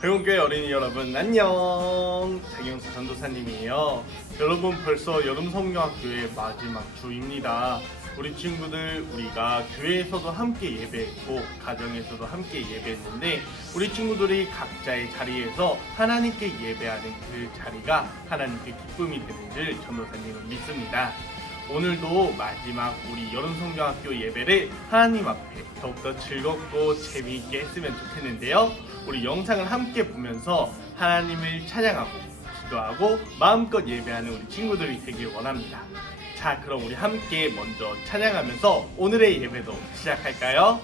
배움교회 어린이 여러분 안녕. 장영수 전도사님이에요. 여러분 벌써 여름성경학교의 마지막 주입니다. 우리 친구들 우리가 교회에서도 함께 예배했고 가정에서도 함께 예배했는데 우리 친구들이 각자의 자리에서 하나님께 예배하는 그 자리가 하나님께 기쁨이 되는 줄 전도사님은 믿습니다. 오늘도 마지막 우리 여름성경학교 예배를 하나님 앞에 더욱더 즐겁고 재미있게 했으면 좋겠는데요. 우리 영상을 함께 보면서 하나님을 찬양하고 기도하고 마음껏 예배하는 우리 친구들이 되길 원합니다. 자, 그럼 우리 함께 먼저 찬양하면서 오늘의 예배도 시작할까요?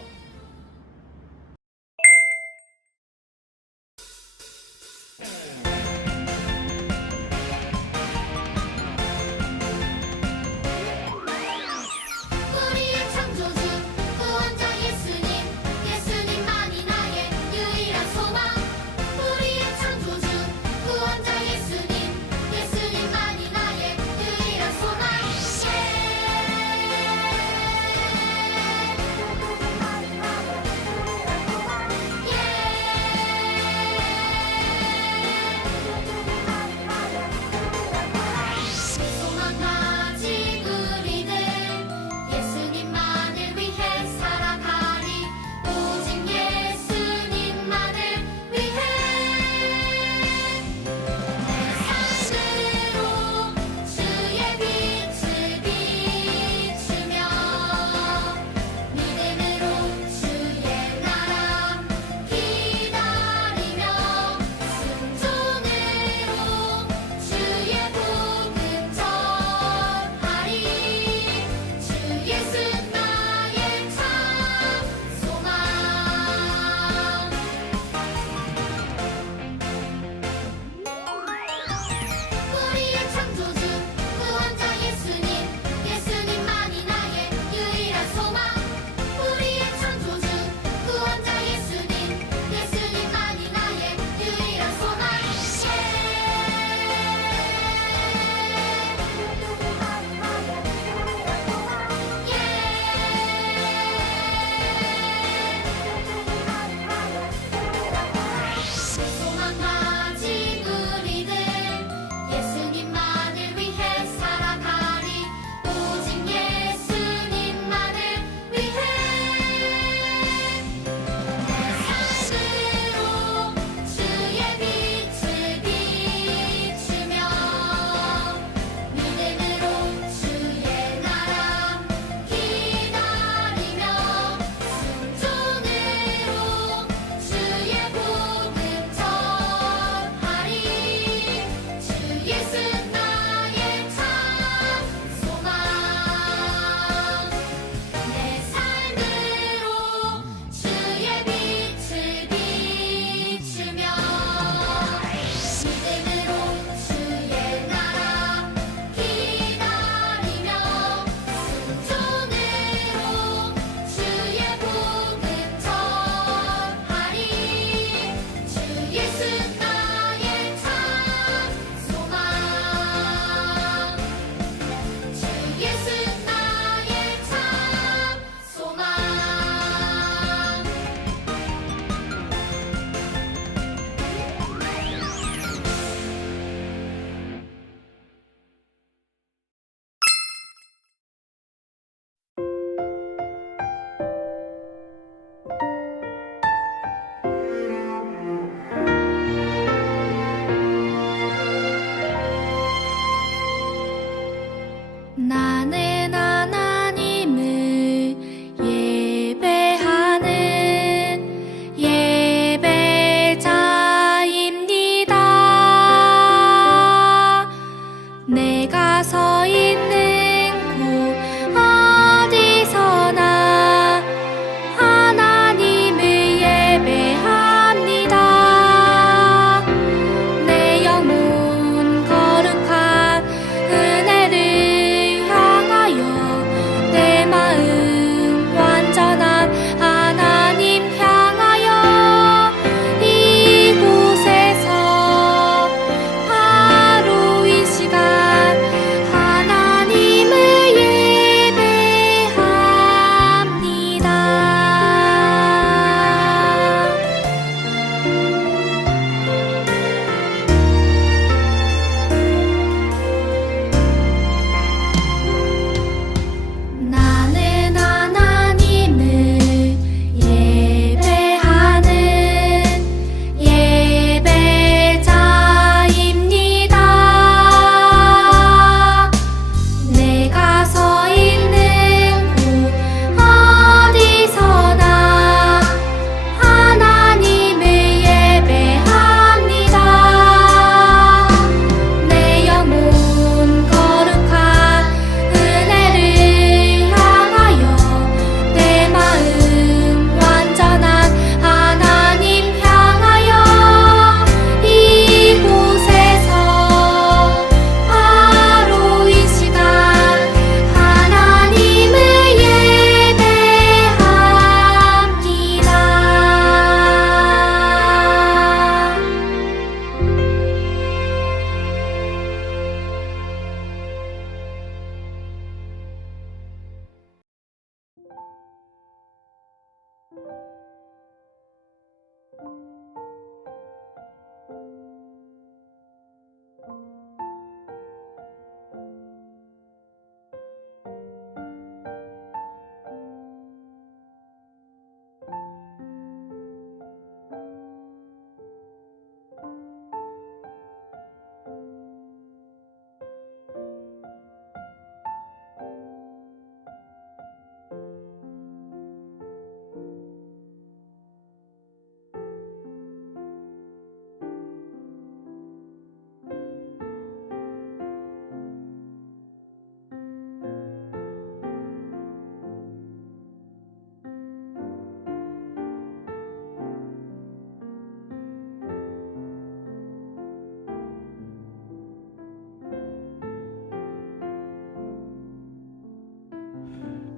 우리의 창조주 구원자 예수님, 예수님만이 나의 유일한 소망. 우리의 창조주 구원자 예수님, 예수님만이 나의 유일한 소망.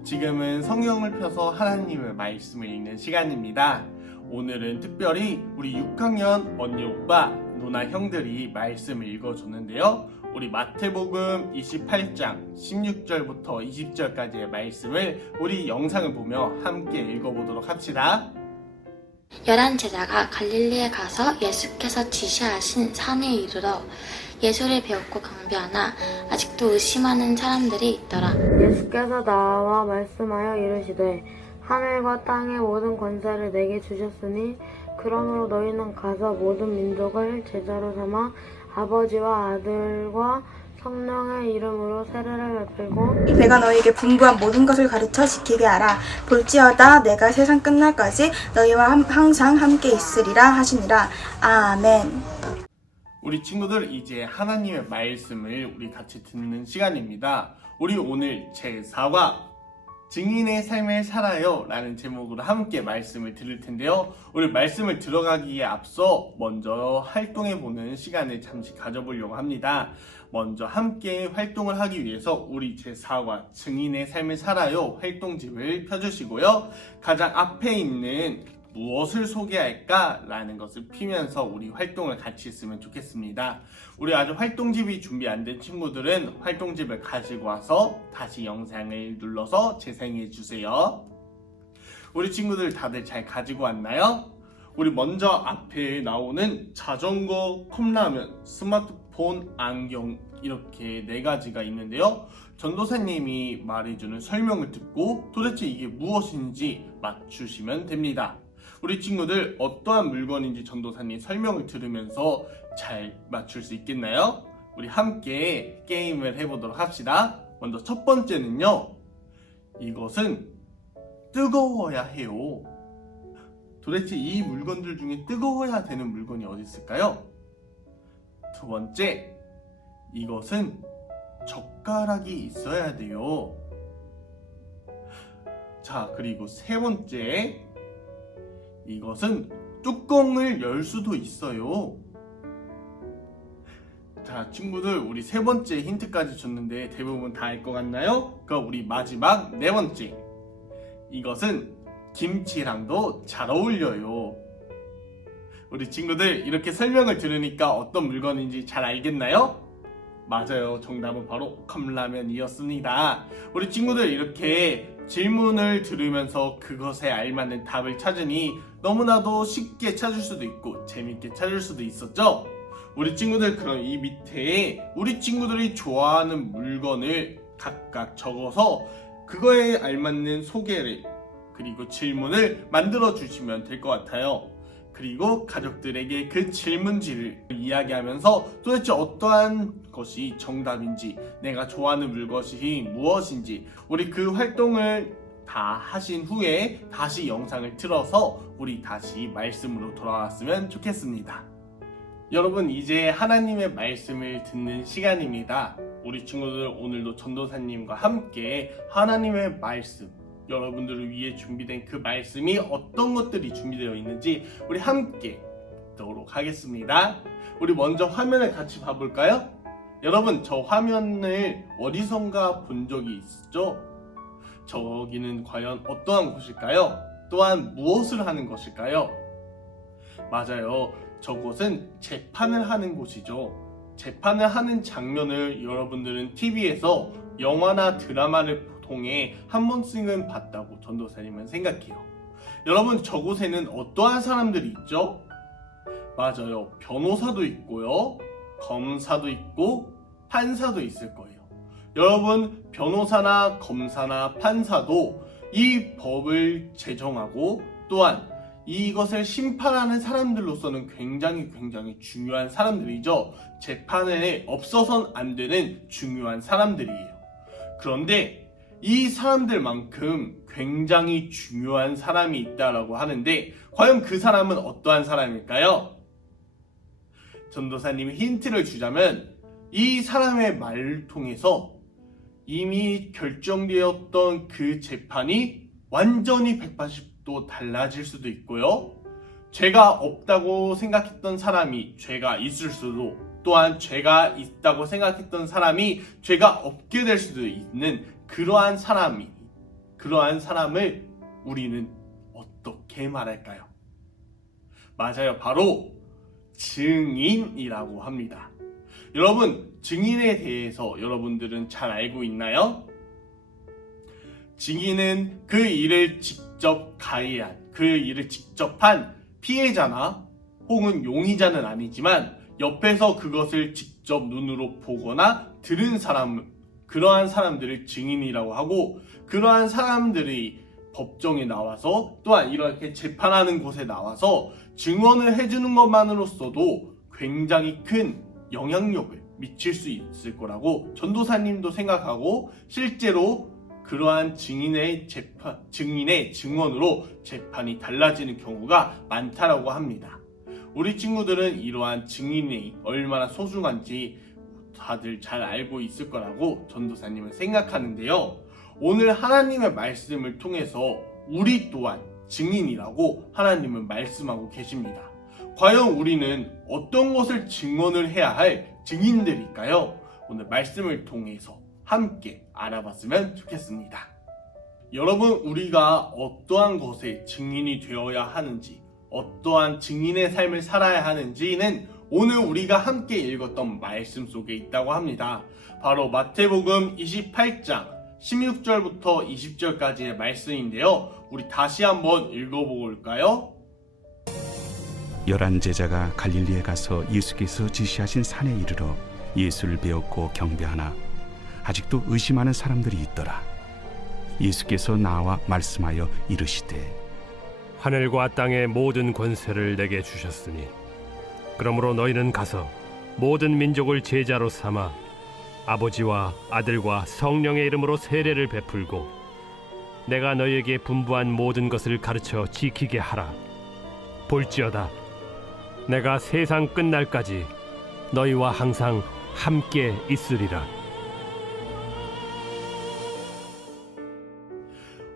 지금은 성경을 펴서 하나님의 말씀을 읽는 시간입니다. 오늘은 특별히 우리 6학년 언니 오빠 누나 형들이 말씀을 읽어줬는데요. 우리 마태복음 28장 16절부터 20절까지의 말씀을 우리 영상을 보며 함께 읽어보도록 합시다. 11제자가 갈릴리에 가서 예수께서 지시하신 산에 이르러 예수를 배웠고 강변하나 아직도 의심하는 사람들이 있더라. 예수께서 나와 말씀하여 이르시되 하늘과 땅의 모든 권세를 내게 주셨으니 그러므로 너희는 가서 모든 민족을 제자로 삼아 아버지와 아들과 성령의 이름으로 세례를 베풀고 내가 너희에게 분부한 모든 것을 가르쳐 지키게 하라. 볼지어다 내가 세상 끝날까지 너희와 항상 함께 있으리라 하시니라. 아멘. 우리 친구들 이제 하나님의 말씀을 우리 같이 듣는 시간입니다. 우리 오늘 제4과 증인의 삶을 살아요 라는 제목으로 함께 말씀을 들을 텐데요. 우리 말씀을 들어가기에 앞서 먼저 활동해보는 시간을 잠시 가져보려고 합니다. 먼저 함께 활동을 하기 위해서 우리 제4과 증인의 삶을 살아요 활동집을 펴주시고요. 가장 앞에 있는 무엇을 소개할까? 라는 것을 피면서 우리 활동을 같이 했으면 좋겠습니다. 우리 아직 활동집이 준비 안 된 친구들은 활동집을 가지고 와서 다시 영상을 눌러서 재생해 주세요. 우리 친구들 다들 잘 가지고 왔나요? 우리 먼저 앞에 나오는 자전거, 컵라면, 스마트폰, 안경 이렇게 4가지가 있는데요. 전도사님이 말해주는 설명을 듣고 도대체 이게 무엇인지 맞추시면 됩니다. 우리 친구들 어떠한 물건인지 전도사님 설명을 들으면서 잘 맞출 수 있겠나요? 우리 함께 게임을 해보도록 합시다. 먼저 첫 번째는요. 이것은 뜨거워야 해요. 도대체 이 물건들 중에 뜨거워야 되는 물건이 어디 있을까요? 두 번째, 이것은 젓가락이 있어야 돼요. 자, 그리고 세 번째, 이것은 뚜껑을 열 수도 있어요. 자, 친구들 우리 세 번째 힌트까지 줬는데 대부분 다 알 것 같나요? 그럼 우리 마지막 4번째, 이것은 김치랑도 잘 어울려요. 우리 친구들 이렇게 설명을 들으니까 어떤 물건인지 잘 알겠나요? 맞아요. 정답은 바로 컵라면이었습니다. 우리 친구들 이렇게 질문을 들으면서 그것에 알맞는 답을 찾으니 너무나도 쉽게 찾을 수도 있고 재밌게 찾을 수도 있었죠? 우리 친구들 그럼 이 밑에 우리 친구들이 좋아하는 물건을 각각 적어서 그거에 알맞는 소개를 그리고 질문을 만들어 주시면 될 것 같아요. 그리고 가족들에게 그 질문지를 이야기하면서 도대체 어떠한 것이 정답인지, 내가 좋아하는 물것이 무엇인지 우리 그 활동을 다 하신 후에 다시 영상을 틀어서 우리 다시 말씀으로 돌아왔으면 좋겠습니다. 여러분 이제 하나님의 말씀을 듣는 시간입니다. 우리 친구들 오늘도 전도사님과 함께 하나님의 말씀, 여러분들을 위해 준비된 그 말씀이 어떤 것들이 준비되어 있는지 우리 함께 듣도록 하겠습니다. 우리 먼저 화면을 같이 봐볼까요? 여러분 저 화면을 어디선가 본 적이 있죠? 저기는 과연 어떠한 곳일까요? 또한 무엇을 하는 것일까요? 맞아요. 저곳은 재판을 하는 곳이죠. 재판을 하는 장면을 여러분들은 TV에서 영화나 드라마를 통해 한 번씩은 봤다고 전도사님은 생각해요. 여러분 저곳에는 어떠한 사람들이 있죠? 맞아요. 변호사도 있고요. 검사도 있고 판사도 있을 거예요. 여러분 변호사나 검사나 판사도 이 법을 제정하고 또한 이것을 심판하는 사람들로서는 굉장히 중요한 사람들이죠. 재판에 없어서는 안 되는 중요한 사람들이에요. 그런데 이 사람들만큼 굉장히 중요한 사람이 있다라고 하는데 과연 그 사람은 어떠한 사람일까요? 전도사님이 힌트를 주자면 이 사람의 말을 통해서 이미 결정되었던 그 재판이 완전히 180도 달라질 수도 있고요. 죄가 없다고 생각했던 사람이 죄가 있을 수도, 또한 죄가 있다고 생각했던 사람이 죄가 없게 될 수도 있는 그러한 사람이 그러한 사람을 우리는 어떻게 말할까요? 맞아요. 바로 증인이라고 합니다. 여러분, 증인에 대해서 여러분들은 잘 알고 있나요? 증인은 그 일을 직접 가해한, 그 일을 직접 한 피해자나 혹은 용의자는 아니지만 옆에서 그것을 직접 눈으로 보거나 들은 사람, 그러한 사람들을 증인이라고 하고, 그러한 사람들이 법정에 나와서 또한 이렇게 재판하는 곳에 나와서 증언을 해주는 것만으로서도 굉장히 큰 영향력을 미칠 수 있을 거라고 전도사님도 생각하고, 실제로 그러한 증인의 증언으로 재판이 달라지는 경우가 많다라고 합니다. 우리 친구들은 이러한 증인이 얼마나 소중한지 다들 잘 알고 있을 거라고 전도사님은 생각하는데요. 오늘 하나님의 말씀을 통해서 우리 또한 증인이라고 하나님은 말씀하고 계십니다. 과연 우리는 어떤 것을 증언을 해야 할 증인들일까요? 오늘 말씀을 통해서 함께 알아봤으면 좋겠습니다. 여러분, 우리가 어떠한 것에 증인이 되어야 하는지, 어떠한 증인의 삶을 살아야 하는지는 오늘 우리가 함께 읽었던 말씀 속에 있다고 합니다. 바로 마태복음 28장 16절부터 20절까지의 말씀인데요. 우리 다시 한번 읽어볼까요? 11 제자가 갈릴리에 가서 예수께서 지시하신 산에 이르러 예수를 배웠고 경배하나 아직도 의심하는 사람들이 있더라. 예수께서 나와 말씀하여 이르시되 하늘과 땅의 모든 권세를 내게 주셨으니 그러므로 너희는 가서 모든 민족을 제자로 삼아 아버지와 아들과 성령의 이름으로 세례를 베풀고 내가 너희에게 분부한 모든 것을 가르쳐 지키게 하라. 볼지어다 내가 세상 끝날까지 너희와 항상 함께 있으리라.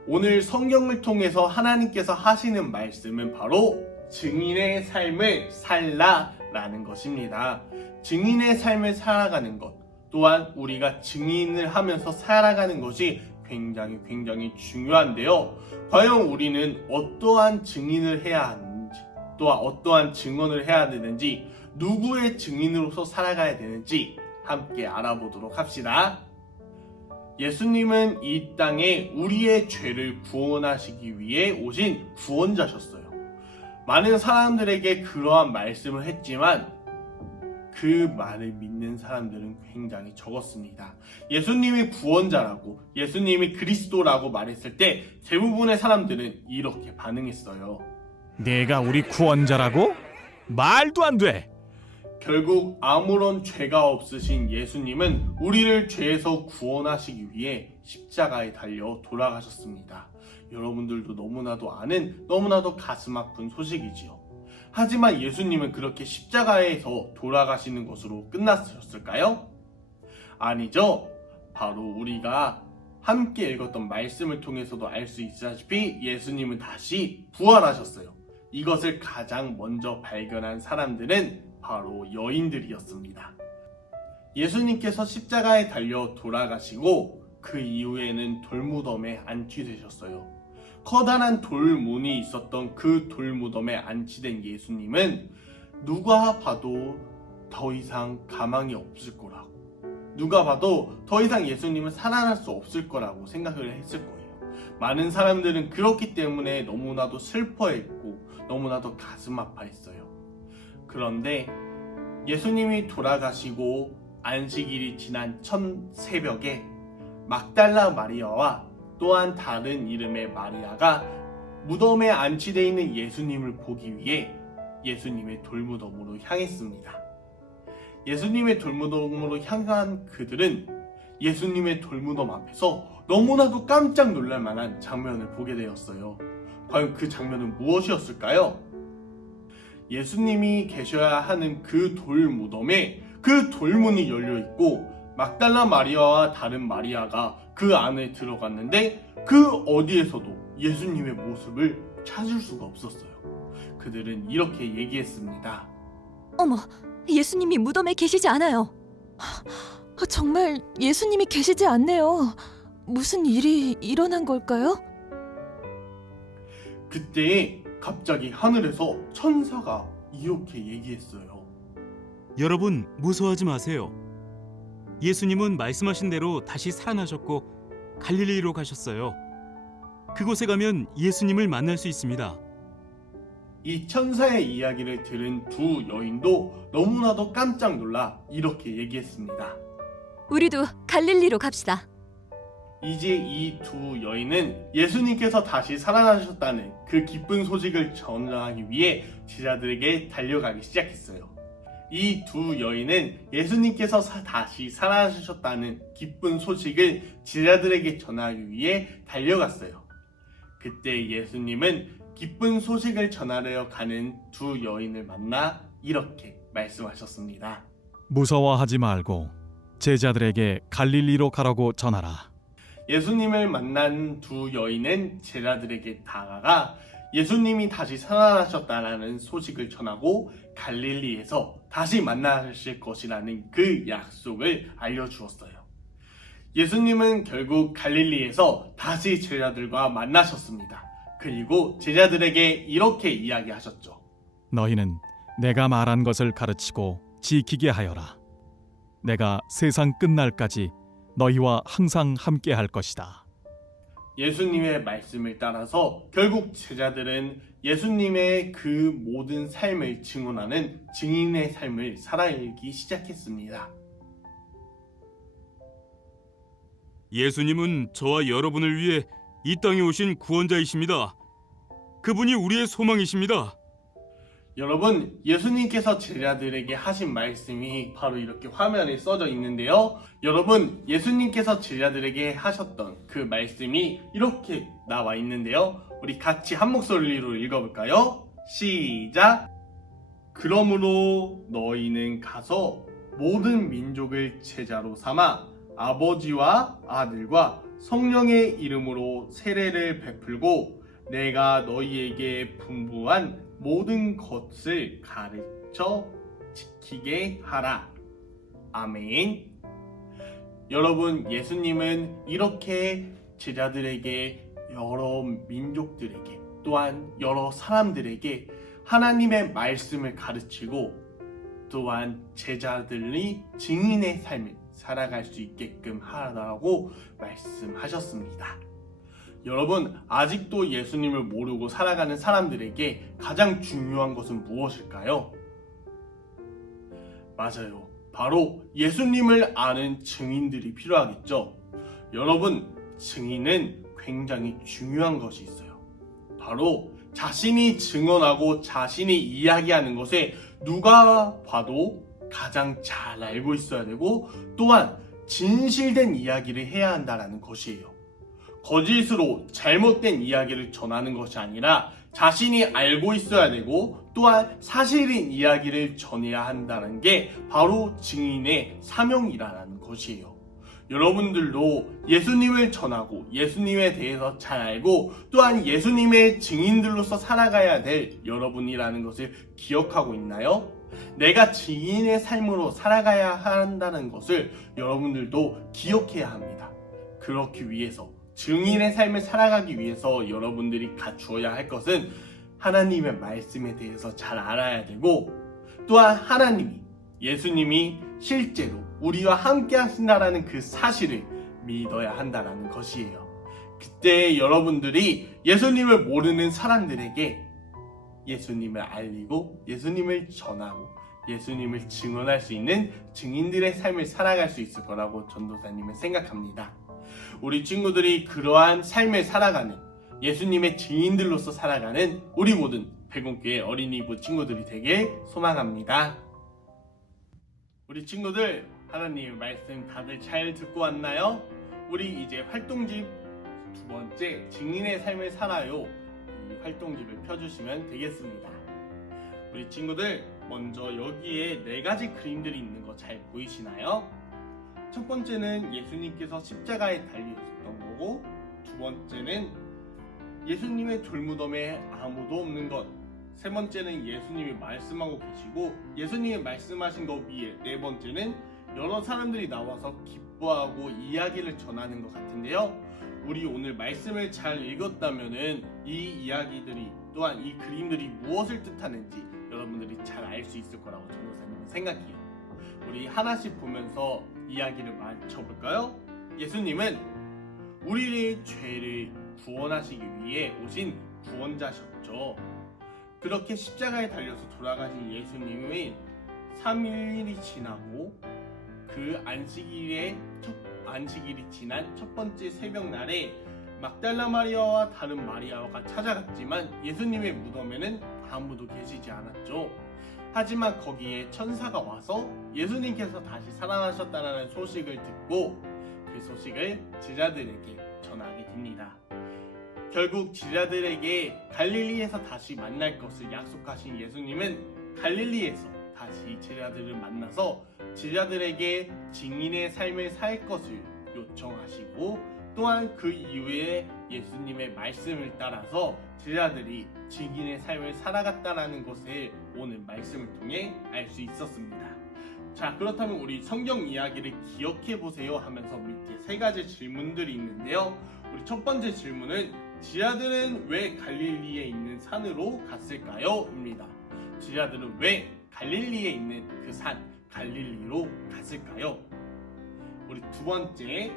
오늘 성경을 통해서 하나님께서 하시는 말씀은 바로 증인의 삶을 살라라는 것입니다. 증인의 삶을 살아가는 것, 또한 우리가 증인을 하면서 살아가는 것이 굉장히 중요한데요. 과연 우리는 어떠한 증인을 해야 하는지, 또한 어떠한 증언을 해야 되는지, 누구의 증인으로서 살아가야 되는지 함께 알아보도록 합시다. 예수님은 이 땅에 우리의 죄를 구원하시기 위해 오신 구원자셨어요. 많은 사람들에게 그러한 말씀을 했지만 그 말을 믿는 사람들은 굉장히 적었습니다. 예수님이 구원자라고, 예수님이 그리스도라고 말했을 때 대부분의 사람들은 이렇게 반응했어요. 내가 우리 구원자라고? 말도 안 돼. 결국 아무런 죄가 없으신 예수님은 우리를 죄에서 구원하시기 위해 십자가에 달려 돌아가셨습니다. 여러분들도 너무나도 아는, 너무나도 가슴 아픈 소식이지요. 하지만 예수님은 그렇게 십자가에서 돌아가시는 것으로 끝났을까요? 아니죠. 바로 우리가 함께 읽었던 말씀을 통해서도 알 수 있다시피 예수님은 다시 부활하셨어요. 이것을 가장 먼저 발견한 사람들은 바로 여인들이었습니다. 예수님께서 십자가에 달려 돌아가시고 그 이후에는 돌무덤에 안치되셨어요. 커다란 돌문이 있었던 그 돌무덤에 안치된 예수님은 누가 봐도 더 이상 가망이 없을 거라고, 누가 봐도 더 이상 예수님은 살아날 수 없을 거라고 생각을 했을 거예요. 많은 사람들은 그렇기 때문에 너무나도 슬퍼했고 너무나도 가슴 아파했어요. 그런데 예수님이 돌아가시고 안식일이 지난 첫 새벽에 막달라 마리아와 또한 다른 이름의 마리아가 무덤에 안치되어 있는 예수님을 보기 위해 예수님의 돌무덤으로 향했습니다. 예수님의 돌무덤으로 향한 그들은 예수님의 돌무덤 앞에서 너무나도 깜짝 놀랄 만한 장면을 보게 되었어요. 과연 그 장면은 무엇이었을까요? 예수님이 계셔야 하는 그 돌무덤에 그 돌문이 열려 있고 막달라 마리아와 다른 마리아가 그 안에 들어갔는데 그 어디에서도 예수님의 모습을 찾을 수가 없었어요. 그들은 이렇게 얘기했습니다. 어머, 예수님이 무덤에 계시지 않아요. 정말 예수님이 계시지 않네요. 무슨 일이 일어난 걸까요? 그때 갑자기 하늘에서 천사가 이렇게 얘기했어요. 여러분, 무서워하지 마세요. 예수님은 말씀하신 대로 다시 살아나셨고 갈릴리로 가셨어요. 그곳에 가면 예수님을 만날 수 있습니다. 이 천사의 이야기를 들은 두 여인도 너무나도 깜짝 놀라 이렇게 얘기했습니다. 우리도 갈릴리로 갑시다. 이제 이 두 여인은 예수님께서 다시 살아나셨다는 그 기쁜 소식을 전하기 위해 제자들에게 달려가기 시작했어요. 이 두 여인은 예수님께서 다시 살아나셨다는 기쁜 소식을 제자들에게 전하기 위해 달려갔어요. 그때 예수님은 기쁜 소식을 전하려 가는 두 여인을 만나 이렇게 말씀하셨습니다. 무서워하지 말고 제자들에게 갈릴리로 가라고 전하라. 예수님을 만난 두 여인은 제자들에게 다가가 예수님이 다시 살아나셨다라는 소식을 전하고 갈릴리에서 다시 만나실 것이라는 그 약속을 알려주었어요. 예수님은 결국 갈릴리에서 다시 제자들과 만나셨습니다. 그리고 제자들에게 이렇게 이야기하셨죠. 너희는 내가 말한 것을 가르치고 지키게 하여라. 내가 세상 끝날까지 너희와 항상 함께 할 것이다. 예수님의 말씀을 따라서 결국 제자들은 예수님의 그 모든 삶을 증언하는 증인의 삶을 살아가기 시작했습니다. 예수님은 저와 여러분을 위해 이 땅에 오신 구원자이십니다. 그분이 우리의 소망이십니다. 여러분, 예수님께서 제자들에게 하신 말씀이 바로 이렇게 화면에 써져 있는데요. 여러분, 예수님께서 제자들에게 하셨던 그 말씀이 이렇게 나와 있는데요. 우리 같이 한 목소리로 읽어볼까요? 시작! 그러므로 너희는 가서 모든 민족을 제자로 삼아 아버지와 아들과 성령의 이름으로 세례를 베풀고 내가 너희에게 분부한 모든 것을 가르쳐 지키게 하라. 아멘. 여러분, 예수님은 이렇게 제자들에게 여러 민족들에게 또한 여러 사람들에게 하나님의 말씀을 가르치고 또한 제자들이 증인의 삶을 살아갈 수 있게끔 하라고 말씀하셨습니다. 여러분, 아직도 예수님을 모르고 살아가는 사람들에게 가장 중요한 것은 무엇일까요? 맞아요. 바로 예수님을 아는 증인들이 필요하겠죠. 여러분, 증인은 굉장히 중요한 것이 있어요. 바로 자신이 증언하고 자신이 이야기하는 것에 누가 봐도 가장 잘 알고 있어야 되고 또한 진실된 이야기를 해야 한다는 것이에요. 거짓으로 잘못된 이야기를 전하는 것이 아니라 자신이 알고 있어야 되고 또한 사실인 이야기를 전해야 한다는 게 바로 증인의 사명이라는 것이에요. 여러분들도 예수님을 전하고 예수님에 대해서 잘 알고 또한 예수님의 증인들로서 살아가야 될 여러분이라는 것을 기억하고 있나요? 내가 증인의 삶으로 살아가야 한다는 것을 여러분들도 기억해야 합니다. 그렇기 위해서 증인의 삶을 살아가기 위해서 여러분들이 갖추어야 할 것은 하나님의 말씀에 대해서 잘 알아야 되고 또한 하나님이 예수님이 실제로 우리와 함께 하신다라는 그 사실을 믿어야 한다는 것이에요. 그때 여러분들이 예수님을 모르는 사람들에게 예수님을 알리고 예수님을 전하고 예수님을 증언할 수 있는 증인들의 삶을 살아갈 수 있을 거라고 전도사님은 생각합니다. 우리 친구들이 그러한 삶을 살아가는 예수님의 증인들로서 살아가는 우리 모든 백운교회 어린이부 친구들이 되길 소망합니다. 우리 친구들, 하나님의 말씀 다들 잘 듣고 왔나요? 우리 이제 활동집 두 번째 증인의 삶을 살아요, 이 활동집을 펴주시면 되겠습니다. 우리 친구들, 먼저 여기에 4가지 그림들이 있는 거 잘 보이시나요? 첫 번째는 예수님께서 십자가에 달리셨던 거고, 두 번째는 예수님의 돌무덤에 아무도 없는 것, 세 번째는 예수님이 말씀하고 계시고 예수님이 말씀하신 것 위에 네 번째는 여러 사람들이 나와서 기뻐하고 이야기를 전하는 것 같은데요. 우리 오늘 말씀을 잘 읽었다면은 이 이야기들이 또한 이 그림들이 무엇을 뜻하는지 여러분들이 잘 알 수 있을 거라고 전도사님은 생각해요. 우리 하나씩 보면서 이야기를 맞춰볼까요? 예수님은 우리의 죄를 구원하시기 위해 오신 구원자셨죠. 그렇게 십자가에 달려서 돌아가신 예수님이 3일이 지나고 그 안식일이 지난 첫 번째 새벽날에 막달라 마리아와 다른 마리아가 찾아갔지만 예수님의 무덤에는 아무도 계시지 않았죠. 하지만 거기에 천사가 와서 예수님께서 다시 살아나셨다는 소식을 듣고 그 소식을 제자들에게 전하게 됩니다. 결국 제자들에게 갈릴리에서 다시 만날 것을 약속하신 예수님은 갈릴리에서 다시 제자들을 만나서 제자들에게 증인의 삶을 살 것을 요청하시고 또한 그 이후에 예수님의 말씀을 따라서 제자들이 증인의 삶을 살아갔다는 것을 오늘 말씀을 통해 알 수 있었습니다. 자, 그렇다면 우리 성경 이야기를 기억해 보세요 하면서 밑에 3가지 질문들이 있는데요. 우리 첫 번째 질문은 제자들은 왜 갈릴리에 있는 산으로 갔을까요? 입니다. 제자들은 왜 갈릴리에 있는 그 산 갈릴리로 갔을까요? 우리 두 번째,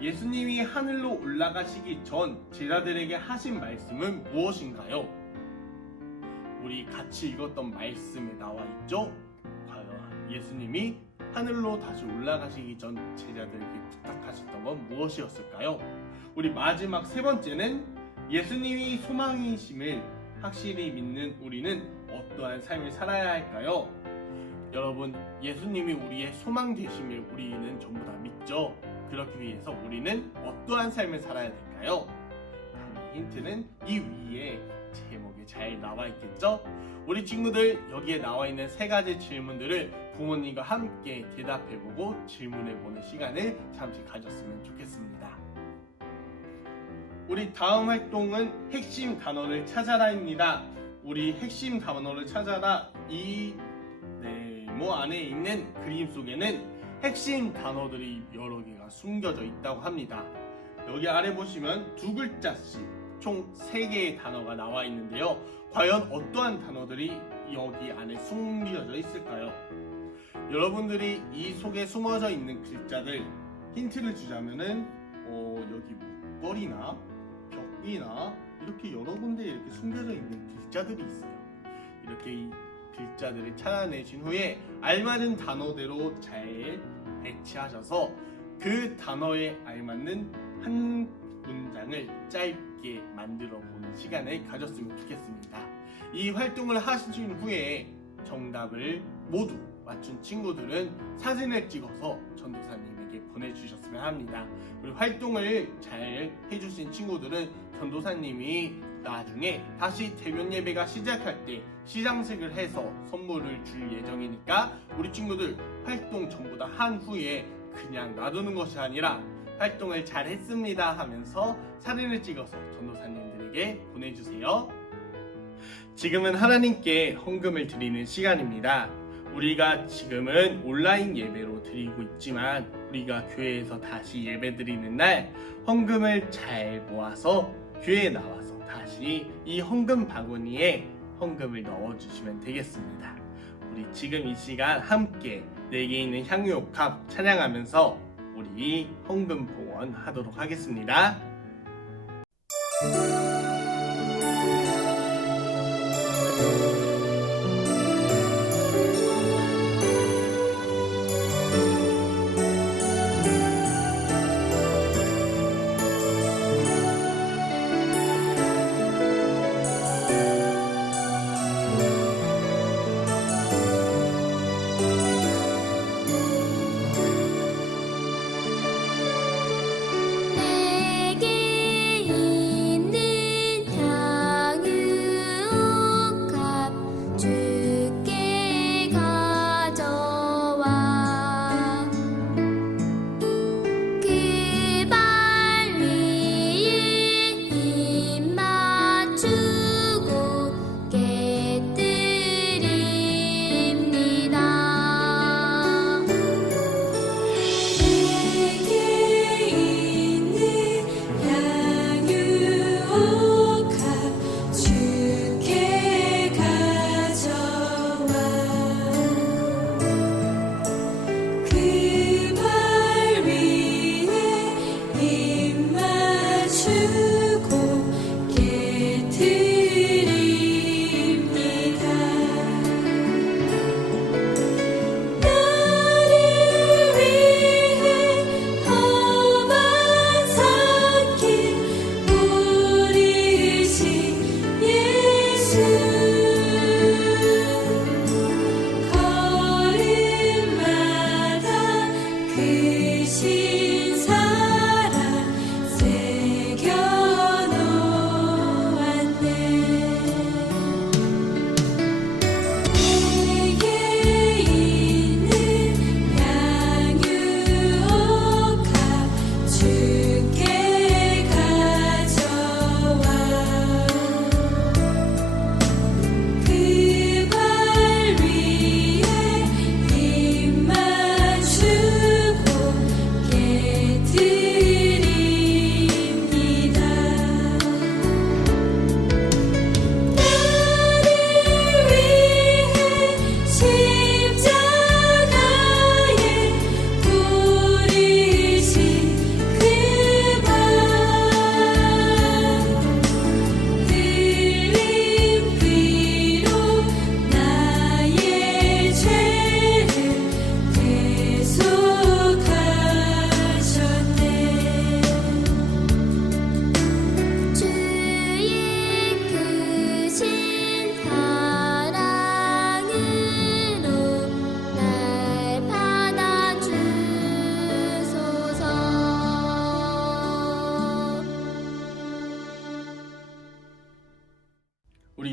예수님이 하늘로 올라가시기 전 제자들에게 하신 말씀은 무엇인가요? 우리 같이 읽었던 말씀에 나와 있죠? 과연 예수님이 하늘로 다시 올라가시기 전 제자들에게 부탁하셨던 건 무엇이었을까요? 우리 마지막 3번째는 예수님이 소망이심을 확실히 믿는 우리는 어떠한 삶을 살아야 할까요? 여러분, 예수님이 우리의 소망 되심을 우리는 전부 다 믿죠. 그렇기 위해서 우리는 어떠한 삶을 살아야 될까요? 힌트는 이 위에 제목에 잘 나와 있겠죠? 우리 친구들, 여기에 나와 있는 3가지 질문들을 부모님과 함께 대답해보고 질문해보는 시간을 잠시 가졌으면 좋겠습니다. 우리 다음 활동은 핵심 단어를 찾아라입니다. 우리 핵심 단어를 찾아라 이 네모 안에 있는 그림 속에는 핵심 단어들이 여러 개가 숨겨져 있다고 합니다. 여기 아래 보시면 2글자씩 총 3개의 단어가 나와 있는데요. 과연 어떠한 단어들이 여기 안에 숨겨져 있을까요? 여러분들이 이 속에 숨어져 있는 글자들 힌트를 주자면은 여기 목걸이나 벽이나 이렇게 여러 군데 이렇게 숨겨져 있는 글자들이 있어요. 이렇게 이 글자들을 찾아내신 후에 알맞은 단어대로 잘 배치하셔서 그 단어에 알맞는 한 문장을 짧게 만들어 보는 시간을 가졌으면 좋겠습니다. 이 활동을 하신 후에 정답을 모두 맞춘 친구들은 사진을 찍어서 전도사님에게 보내주셨으면 합니다. 그리고 활동을 잘 해주신 친구들은 전도사님이 나중에 다시 대면 예배가 시작할 때 시상식을 해서 선물을 줄 예정이니까 우리 친구들 활동 전부 다 한 후에 그냥 놔두는 것이 아니라 활동을 잘 했습니다 하면서 사진을 찍어서 전도사님들에게 보내주세요. 지금은 하나님께 헌금을 드리는 시간입니다. 우리가 지금은 온라인 예배로 드리고 있지만 우리가 교회에서 다시 예배 드리는 날 헌금을 잘 모아서 교회에 나와서 다시 이 헌금 바구니에 헌금을 넣어주시면 되겠습니다. 우리 지금 이 시간 함께 내게 있는 향유옥합 찬양하면서 우리 헌금 봉헌하도록 하겠습니다. 내게 있는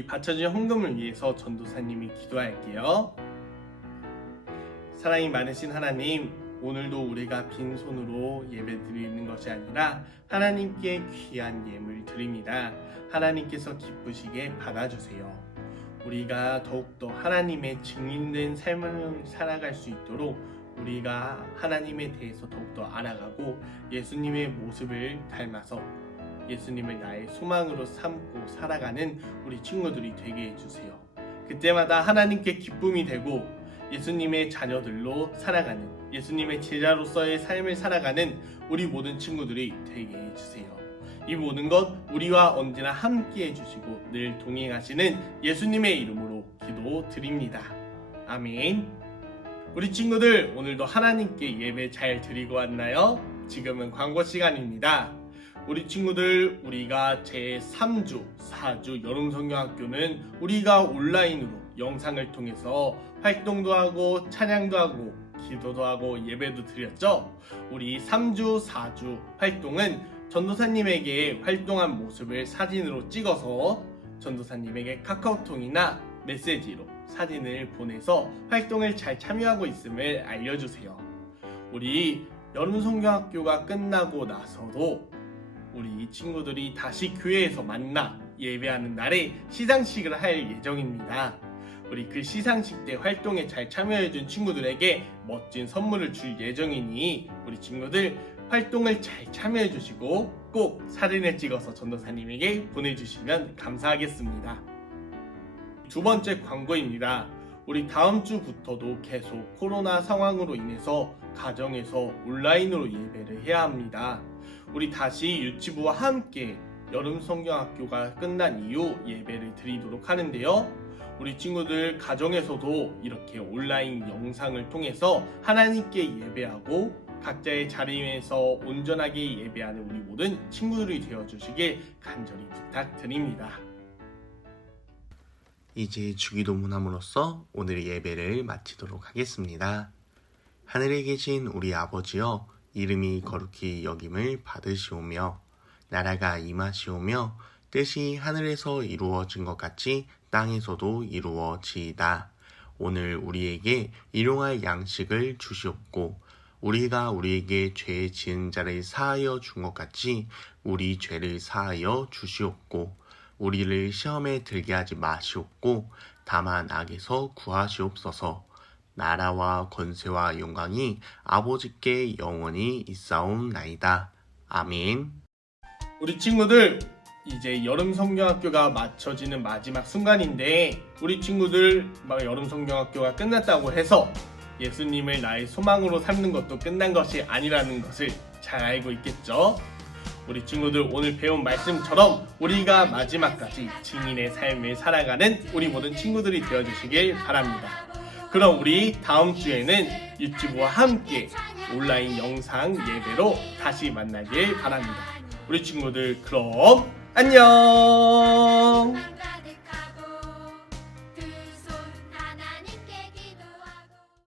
바쳐진 헌금을 위해서 전도사님이 기도할게요. 사랑이 많으신 하나님, 오늘도 우리가 빈손으로 예배드리는 것이 아니라 하나님께 귀한 예물 드립니다. 하나님께서 기쁘시게 받아주세요. 우리가 더욱더 하나님의 증인된 삶을 살아갈 수 있도록 우리가 하나님에 대해서 더욱더 알아가고 예수님의 모습을 닮아서 예수님을 나의 소망으로 삼고 살아가는 우리 친구들이 되게 해주세요. 그때마다 하나님께 기쁨이 되고 예수님의 자녀들로 살아가는, 예수님의 제자로서의 삶을 살아가는 우리 모든 친구들이 되게 해주세요. 이 모든 것 우리와 언제나 함께 해주시고 늘 동행하시는 예수님의 이름으로 기도드립니다. 아멘. 우리 친구들, 오늘도 하나님께 예배 잘 드리고 왔나요? 지금은 광고 시간입니다. 우리 친구들, 우리가 제3주, 4주 여름성경학교는 우리가 온라인으로 영상을 통해서 활동도 하고 찬양도 하고 기도도 하고 예배도 드렸죠? 우리 3주, 4주 활동은 전도사님에게 활동한 모습을 사진으로 찍어서 전도사님에게 카카오톡이나 메시지로 사진을 보내서 활동을 잘 참여하고 있음을 알려주세요. 우리 여름성경학교가 끝나고 나서도 우리 친구들이 다시 교회에서 만나 예배하는 날에 시상식을 할 예정입니다. 우리 그 시상식 때 활동에 잘 참여해준 친구들에게 멋진 선물을 줄 예정이니 우리 친구들 활동을 잘 참여해주시고 꼭 사진을 찍어서 전도사님에게 보내주시면 감사하겠습니다. 두 번째 광고입니다. 우리 다음 주부터도 계속 코로나 상황으로 인해서 가정에서 온라인으로 예배를 해야 합니다. 우리 다시 유치부와 함께 여름성경학교가 끝난 이후 예배를 드리도록 하는데요. 우리 친구들 가정에서도 이렇게 온라인 영상을 통해서 하나님께 예배하고 각자의 자리에서 온전하게 예배하는 우리 모든 친구들이 되어주시길 간절히 부탁드립니다. 이제 주기도문함으로써 오늘의 예배를 마치도록 하겠습니다. 하늘에 계신 우리 아버지여, 이름이 거룩히 여김을 받으시오며 나라가 임하시오며 뜻이 하늘에서 이루어진 것 같이 땅에서도 이루어지이다. 오늘 우리에게 일용할 양식을 주시옵고 우리가 우리에게 죄 지은 자를 사하여 준 것 같이 우리 죄를 사하여 주시옵고 우리를 시험에 들게 하지 마시옵고 다만 악에서 구하시옵소서. 나라와 권세와 영광이 아버지께 영원히 있사옵나이다. 아멘. 우리 친구들, 이제 여름성경학교가 마쳐지는 마지막 순간인데 우리 친구들 여름성경학교가 끝났다고 해서 예수님을 나의 소망으로 삼는 것도 끝난 것이 아니라는 것을 잘 알고 있겠죠? 우리 친구들, 오늘 배운 말씀처럼 우리가 마지막까지 증인의 삶을 살아가는 우리 모든 친구들이 되어주시길 바랍니다. 그럼 우리 다음 주에는 유튜브와 함께 온라인 영상 예배로 다시 만나길 바랍니다. 우리 친구들, 그럼 안녕!